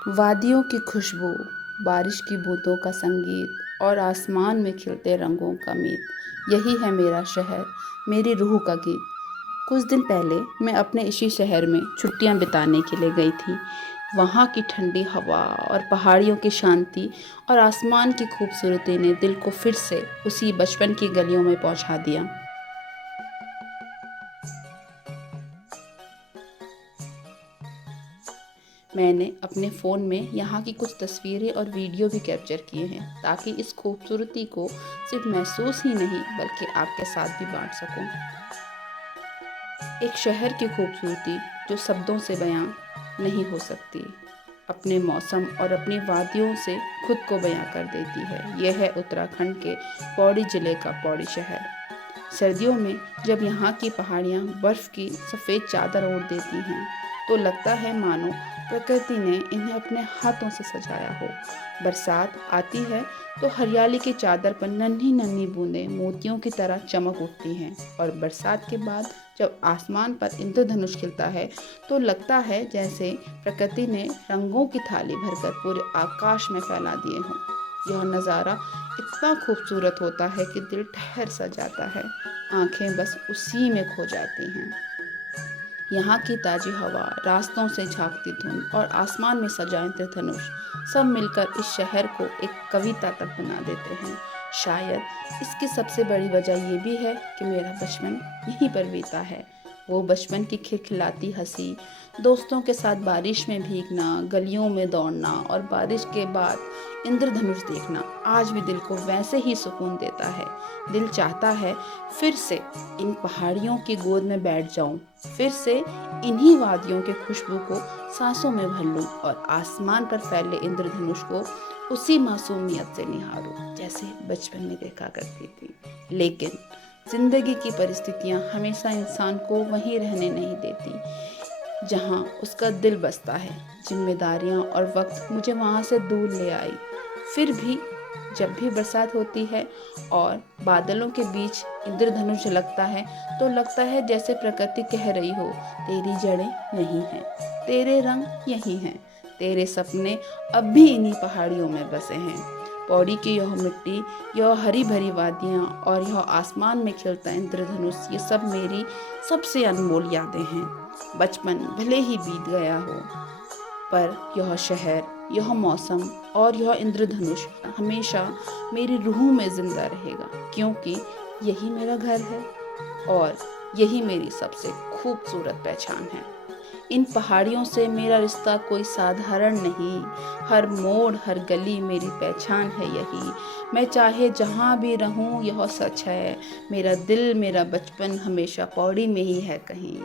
वादियों की खुशबू, बारिश की बूंदों का संगीत और आसमान में खिलते रंगों का मीत, यही है मेरा शहर, मेरी रूह का गीत। कुछ दिन पहले मैं अपने इसी शहर में छुट्टियां बिताने के लिए गई थी। वहाँ की ठंडी हवा और पहाड़ियों की शांति और आसमान की खूबसूरती ने दिल को फिर से उसी बचपन की गलियों में पहुँचा दिया। मैंने अपने फ़ोन में यहाँ की कुछ तस्वीरें और वीडियो भी कैप्चर किए हैं, ताकि इस खूबसूरती को सिर्फ महसूस ही नहीं बल्कि आपके साथ भी बांट सकूं। एक शहर की खूबसूरती जो शब्दों से बयां नहीं हो सकती, अपने मौसम और अपनी वादियों से खुद को बयां कर देती है। यह है उत्तराखंड के पौड़ी जिले का पौड़ी शहर। सर्दियों में जब यहाँ की पहाड़ियाँ बर्फ़ की सफ़ेद चादर ओढ़ देती हैं, तो लगता है मानो प्रकृति ने इन्हें अपने हाथों से सजाया हो। बरसात आती है तो हरियाली की चादर पर नन्ही नन्ही बूंदें मोतियों की तरह चमक उठती हैं, और बरसात के बाद जब आसमान पर इंद्रधनुष खिलता है तो लगता है जैसे प्रकृति ने रंगों की थाली भरकर पूरे आकाश में फैला दिए हों। यह नज़ारा इतना खूबसूरत होता है कि दिल ठहर सा जाता है, आंखें बस उसी में खो जाती हैं। यहाँ की ताज़ी हवा, रास्तों से झांकती धुंध और आसमान में सजा इंद्रधनुष सब मिलकर इस शहर को एक कविता तक बना देते हैं। शायद इसकी सबसे बड़ी वजह ये भी है कि मेरा बचपन यहीं पर बीता है। वो बचपन की खिलखिलाती हंसी, दोस्तों के साथ बारिश में भीगना, गलियों में दौड़ना और बारिश के बाद इंद्रधनुष देखना आज भी दिल को वैसे ही सुकून देता है। दिल चाहता है फिर से इन पहाड़ियों की गोद में बैठ जाऊं, फिर से इन्हीं वादियों के खुशबू को सांसों में भर लूं और आसमान पर फैले इंद्रधनुष को उसी मासूमियत से निहारूं जैसे बचपन में देखा करती थी। लेकिन जिंदगी की परिस्थितियां हमेशा इंसान को वहीं रहने नहीं देती जहां उसका दिल बसता है। जिम्मेदारियां और वक्त मुझे वहां से दूर ले आई। फिर भी जब भी बरसात होती है और बादलों के बीच इंद्रधनुष झलकता है, तो लगता है जैसे प्रकृति कह रही हो, तेरी जड़ें यहीं हैं, तेरे रंग यहीं हैं, तेरे सपने अब भी इन्हीं पहाड़ियों में बसे हैं। पौड़ी की यह मिट्टी, यह हरी भरी वादियाँ और यह आसमान में खिलता इंद्रधनुष, ये सब मेरी सबसे अनमोल यादें हैं। बचपन भले ही बीत गया हो, पर यह शहर, यह मौसम और यह इंद्रधनुष हमेशा मेरी रूह में जिंदा रहेगा, क्योंकि यही मेरा घर है और यही मेरी सबसे खूबसूरत पहचान है। इन पहाड़ियों से मेरा रिश्ता कोई साधारण नहीं, हर मोड़ हर गली मेरी पहचान है यही। मैं चाहे जहाँ भी रहूँ यह सच है, मेरा दिल मेरा बचपन हमेशा पौड़ी में ही है कहीं।